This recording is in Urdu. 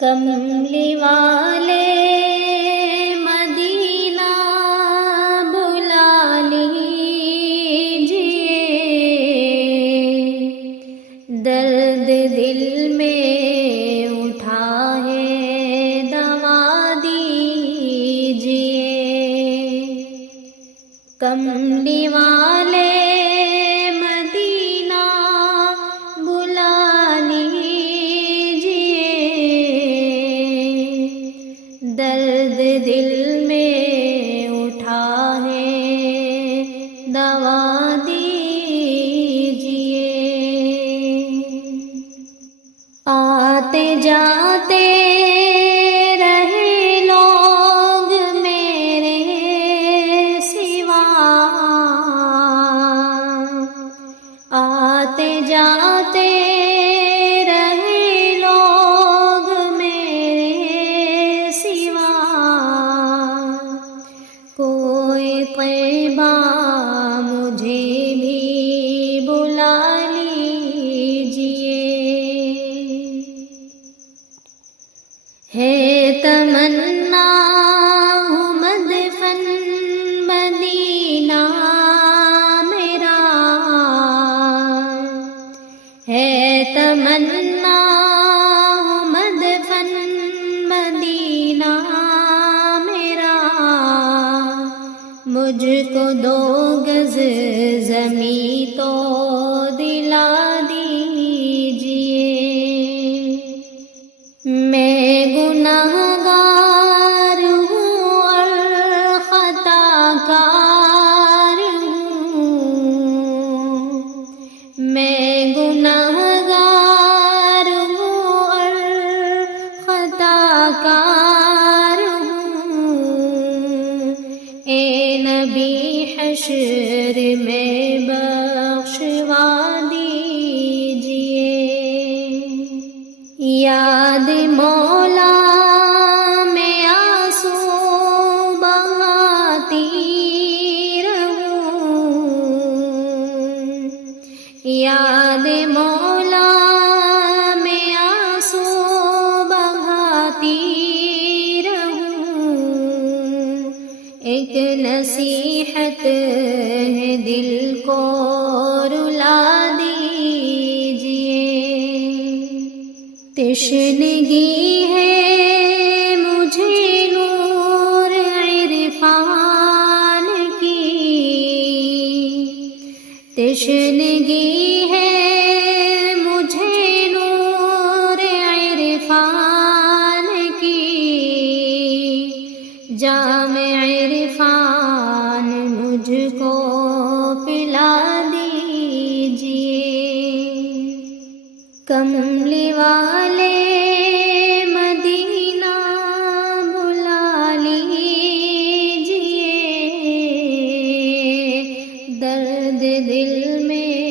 کملی والے مدینہ بلا لیجئے، درد دل میں اٹھا ہے دوا دیجئے۔ کملی والے مدینہ بلا لیجئے، درد دل میں اٹھا ہے دوا دیجئے۔ آتے جاتے رہے لوگ میرے سوا، آتے جاتے رہے لوگ میرے سوا، کوئی طیبہ مجھے بھی بلا لیجئے۔ ہے تمنا ہوں مدفن مدینہ میرا، ہے تمنا ہوں مدفن مدینہ میرا، مجھ کو 2 گز زمیں تو دلا دیجئے۔ میں گنہگار ہوں اور خطا کار ہوں، میں گنہگار ہوں اور خطا کار ہوں، اے نبی حشر میں بخشوا دیجئے۔ یاد مولا میں آنسو بہاتی رہوں، یاد مولا میں آنسو بہاتی رہوں، ایک نصیحت ہے دل کو رلا دیجئے۔ تشنگی ہے مجھے نور عرفان کی، تشنگی ہے مجھے نور عرفان کی، جام عرفان مجھ کو پلا دیجئے۔ کملی والے مدینہ بلا لیجئے، درد دل میں